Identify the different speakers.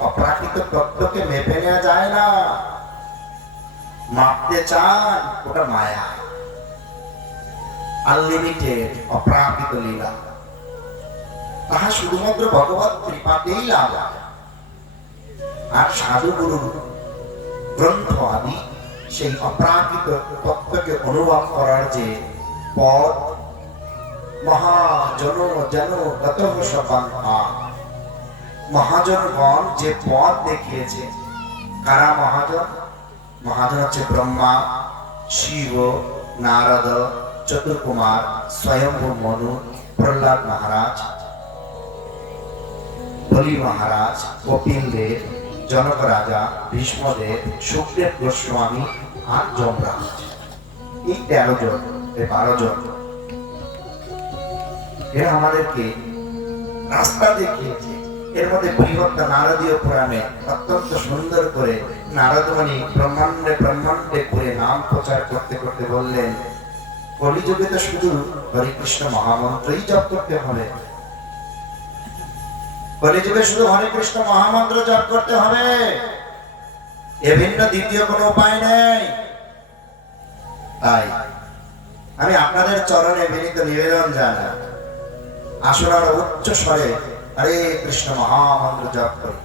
Speaker 1: অপ্রাকৃত তত্ত্বকে মেপে নেওয়া যায় না। মাপতে চান, ওটা মায়া। আনলিমিটেড অপ্রাকৃত লীলা। তাহা শুধুমাত্র ভগবত কৃপাতেই লাভ আর সাধু গুরু গ্রন্থ আদি সেই অপ্রাকৃত তত্ত্বকে অনুভব করার যে পথ মহাজন জন কত সপন্থা মহাজনগণ যে পথ দেখিয়েছে। কারা মহাজন? মহাজন হচ্ছে ব্রহ্মা, শিব, নারদ চতুর্কুমার স্বয়ম্ভু মনু, প্রহ্লাদ মহারাজ, বলি মহারাজ কপিল দেব জনক রাজা, ভীষ্মদেব, সুখদেব গোস্বামী আর যমরাজ এই তেরো জন বারো জন এরা আমাদেরকে রাস্তা দেখিয়েছে। এর মধ্যে বৃহৎ নারদীয় পুরাণে অত্যন্ত সুন্দর করে নারদমণি ব্রহ্মাণ্ডে ব্রহ্মাণ্ডে করে নাম প্রচার করতে করতে বললেন, কলিযুগে তো শুধু হরিকৃষ্ণ মহামন্ত্রই জপ করতে হবে। কলিযুগে শুধু হরে কৃষ্ণ মহামন্ত্র জপ করতে হবে। এ ভিন্ন দ্বিতীয় কোনো উপায় নেই। তাই আমি আপনাদের চরণে বিনীত নিবেদন জানাই আসলে আমরা উচ্চ স্বরে হরে কৃষ্ণ মহামন্ত্র জপ করি